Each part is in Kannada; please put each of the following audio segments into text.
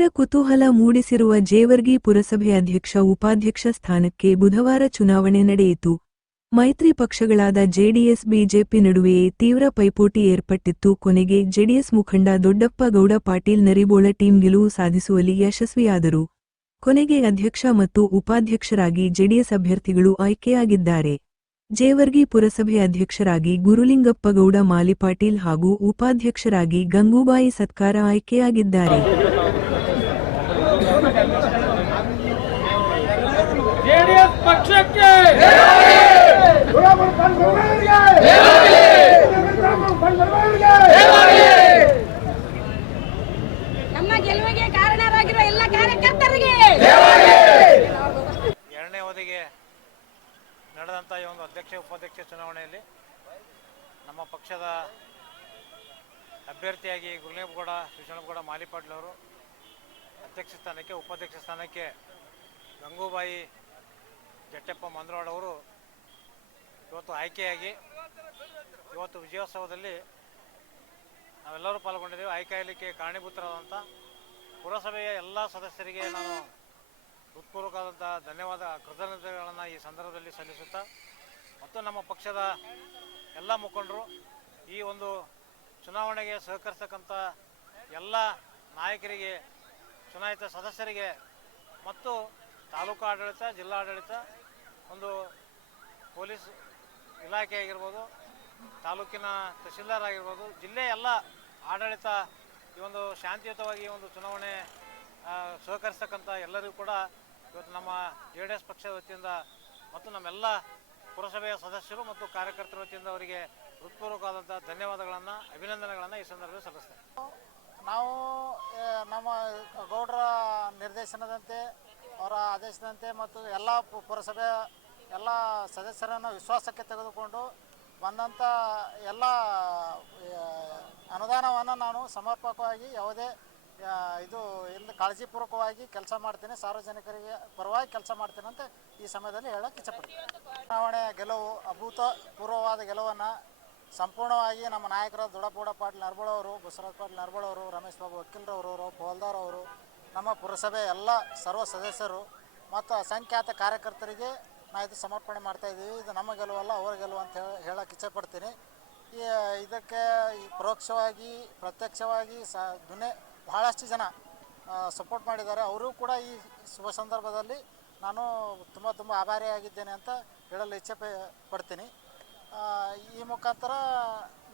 ತೀವ್ರ ಕುತೂಹಲ ಮೂಡಿಸಿರುವ ಜೇವರ್ಗಿ ಪುರಸಭೆ ಅಧ್ಯಕ್ಷ ಉಪಾಧ್ಯಕ್ಷ ಸ್ಥಾನಕ್ಕೆ ಬುಧವಾರ ಚುನಾವಣೆ ನಡೆಯಿತು. ಮೈತ್ರಿ ಪಕ್ಷಗಳಾದ ಜೆಡಿಎಸ್ ಬಿಜೆಪಿ ನಡುವೆಯೇ ತೀವ್ರ ಪೈಪೋಟಿ ಏರ್ಪಟ್ಟಿತ್ತು. ಕೊನೆಗೆ ಜೆಡಿಎಸ್ ಮುಖಂಡ ದೊಡ್ಡಪ್ಪ ಗೌಡ ಪಾಟೀಲ್ ನರಿಬೋಳ ಟೀಮ್ ಗೆಲುವು ಸಾಧಿಸುವಲ್ಲಿ ಯಶಸ್ವಿಯಾದರು. ಕೊನೆಗೆ ಅಧ್ಯಕ್ಷ ಮತ್ತು ಉಪಾಧ್ಯಕ್ಷರಾಗಿ ಜೆಡಿಎಸ್ ಅಭ್ಯರ್ಥಿಗಳು ಆಯ್ಕೆಯಾಗಿದ್ದಾರೆ. ಜೇವರ್ಗಿ ಪುರಸಭೆ ಅಧ್ಯಕ್ಷರಾಗಿ ಗುರುಲಿಂಗಪ್ಪ ಗೌಡ ಮಾಲಿಪಾಟೀಲ್ ಹಾಗೂ ಉಪಾಧ್ಯಕ್ಷರಾಗಿ ಗಂಗೂಬಾಯಿ ಸತ್ಕಾರ ಆಯ್ಕೆಯಾಗಿದ್ದಾರೆ. ನಮ್ಮ ಗೆಲುವಿಗೆ ಕಾರಣರಾಗಿರುವ ಎಲ್ಲ ಕಾರ್ಯಕರ್ತರಿಗೆ ಎರಡನೇ ಅವಧಿಗೆ ನಡೆದಂಥ ಈ ಒಂದು ಅಧ್ಯಕ್ಷ ಉಪಾಧ್ಯಕ್ಷ ಚುನಾವಣೆಯಲ್ಲಿ ನಮ್ಮ ಪಕ್ಷದ ಅಭ್ಯರ್ಥಿಯಾಗಿ ಗುರುಲಿಂಗೇಗೌಡ ಶಿವಶರಣಗೌಡ ಮಾಲಿಪಾಟೀಲ್ ಅವರು ಅಧ್ಯಕ್ಷ ಸ್ಥಾನಕ್ಕೆ, ಉಪಾಧ್ಯಕ್ಷ ಸ್ಥಾನಕ್ಕೆ ಗಂಗೂಬಾಯಿ ಜಟ್ಟೆಪ್ಪ ಮಂದ್ರವಾಡ್ ಅವರು ಇವತ್ತು ಆಯ್ಕೆಯಾಗಿ ಇವತ್ತು ವಿಜಯೋತ್ಸವದಲ್ಲಿ ನಾವೆಲ್ಲರೂ ಪಾಲ್ಗೊಂಡಿದ್ದೇವೆ. ಆಯ್ಕೆಯಾಗಲಿಕ್ಕೆ ಕಾರಣೀಭೂತರಾದಂಥ ಪುರಸಭೆಯ ಎಲ್ಲ ಸದಸ್ಯರಿಗೆ ನಾನು ಹೃತ್ಪೂರ್ವಕವಾದಂಥ ಕೃತಜ್ಞತೆಗಳನ್ನು ಈ ಸಂದರ್ಭದಲ್ಲಿ ಸಲ್ಲಿಸುತ್ತಾ, ಮತ್ತು ನಮ್ಮ ಪಕ್ಷದ ಎಲ್ಲ ಮುಖಂಡರು, ಈ ಒಂದು ಚುನಾವಣೆಗೆ ಸಹಕರಿಸತಕ್ಕಂಥ ಎಲ್ಲ ನಾಯಕರಿಗೆ, ಚುನಾಯಿತ ಸದಸ್ಯರಿಗೆ ಮತ್ತು ತಾಲೂಕು ಆಡಳಿತ, ಜಿಲ್ಲಾ ಆಡಳಿತ, ಒಂದು ಪೊಲೀಸ್ ಇಲಾಖೆ ಆಗಿರ್ಬೋದು, ತಾಲೂಕಿನ ತಹಶೀಲ್ದಾರ್ ಆಗಿರ್ಬೋದು, ಜಿಲ್ಲೆಯ ಎಲ್ಲ ಆಡಳಿತ ಈ ಒಂದು ಶಾಂತಿಯುತವಾಗಿ ಈ ಒಂದು ಚುನಾವಣೆ ಸಹಕರಿಸ್ತಕ್ಕಂಥ ಎಲ್ಲರಿಗೂ ಕೂಡ ಇವತ್ತು ನಮ್ಮ ಜೆಡಿಎಸ್ ಪಕ್ಷದ ವತಿಯಿಂದ ಮತ್ತು ನಮ್ಮೆಲ್ಲ ಪುರಸಭೆಯ ಸದಸ್ಯರು ಮತ್ತು ಕಾರ್ಯಕರ್ತರ ವತಿಯಿಂದ ಅವರಿಗೆ ಹೃತ್ಪೂರ್ವಕವಾದಂಥ ಧನ್ಯವಾದಗಳನ್ನು, ಅಭಿನಂದನೆಗಳನ್ನು ಈ ಸಂದರ್ಭದಲ್ಲಿ ಸಲ್ಲಿಸ್ತೇವೆ. ನಾವು ನಮ್ಮ ಗೌಡರ ನಿರ್ದೇಶನದಂತೆ, ಅವರ ಆದೇಶದಂತೆ ಮತ್ತು ಎಲ್ಲ ಪುರಸಭೆಯ ಎಲ್ಲ ಸದಸ್ಯರನ್ನು ವಿಶ್ವಾಸಕ್ಕೆ ತೆಗೆದುಕೊಂಡು ಬಂದಂಥ ಎಲ್ಲ ಅನುದಾನವನ್ನು ನಾನು ಸಮರ್ಪಕವಾಗಿ ಯಾವುದೇ ಇಲ್ಲಿ ಕಾಳಜಿಪೂರ್ವಕವಾಗಿ ಕೆಲಸ ಮಾಡ್ತೇನೆ, ಸಾರ್ವಜನಿಕರಿಗೆ ಪರವಾಗಿ ಕೆಲಸ ಮಾಡ್ತೇನೆ ಅಂತ ಈ ಸಮಯದಲ್ಲಿ ಹೇಳಕ್ಕೆ ಇಚ್ಛಪಡ್ತೀನಿ. ಚುನಾವಣೆ ಗೆಲುವು ಅಭೂತಪೂರ್ವವಾದ ಗೆಲುವನ್ನು ಸಂಪೂರ್ಣವಾಗಿ ನಮ್ಮ ನಾಯಕರಾದ ದೊಡ್ಡಪ್ಪ ಪಾಟೀಲ್ ನರಬೋಳ ಅವರು, ಬಸವರಾಜ ಪಾಟೀಲ್ ನರಬೋಳ ಅವರು, ರಮೇಶ್ ಬಾಬು ವಕೀಲರವರು, ಪೋಲ್ದಾರ್ ಅವರು, ನಮ್ಮ ಪುರಸಭೆ ಎಲ್ಲ ಸರ್ವ ಸದಸ್ಯರು ಮತ್ತು ಅಸಂಖ್ಯಾತ ಕಾರ್ಯಕರ್ತರಿಗೆ ನಾವು ಇದು ಸಮರ್ಪಣೆ ಮಾಡ್ತಾಯಿದ್ದೀವಿ. ಇದು ನಮ್ಮ ಗೆಲುವಲ್ಲ, ಅವರ ಗೆಲುವು ಅಂತ ಹೇಳಕ್ಕೆ ಇಚ್ಛೆಪಡ್ತೀನಿ. ಇದಕ್ಕೆ ಪರೋಕ್ಷವಾಗಿ ಪ್ರತ್ಯಕ್ಷವಾಗಿ ಬಹಳಷ್ಟು ಜನ ಸಪೋರ್ಟ್ ಮಾಡಿದ್ದಾರೆ. ಅವರು ಕೂಡ ಈ ಶುಭ ಸಂದರ್ಭದಲ್ಲಿ ನಾನು ತುಂಬ ಆಭಾರಿಯಾಗಿದ್ದೇನೆ ಅಂತ ಹೇಳಲು ಇಚ್ಛೆ ಪಡ್ತೀನಿ. ಈ ಮುಖಾಂತರ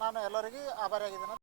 ನಾನು ಎಲ್ಲರಿಗೂ ಆಭಾರಿಯಾಗಿದ್ದೇನೆ.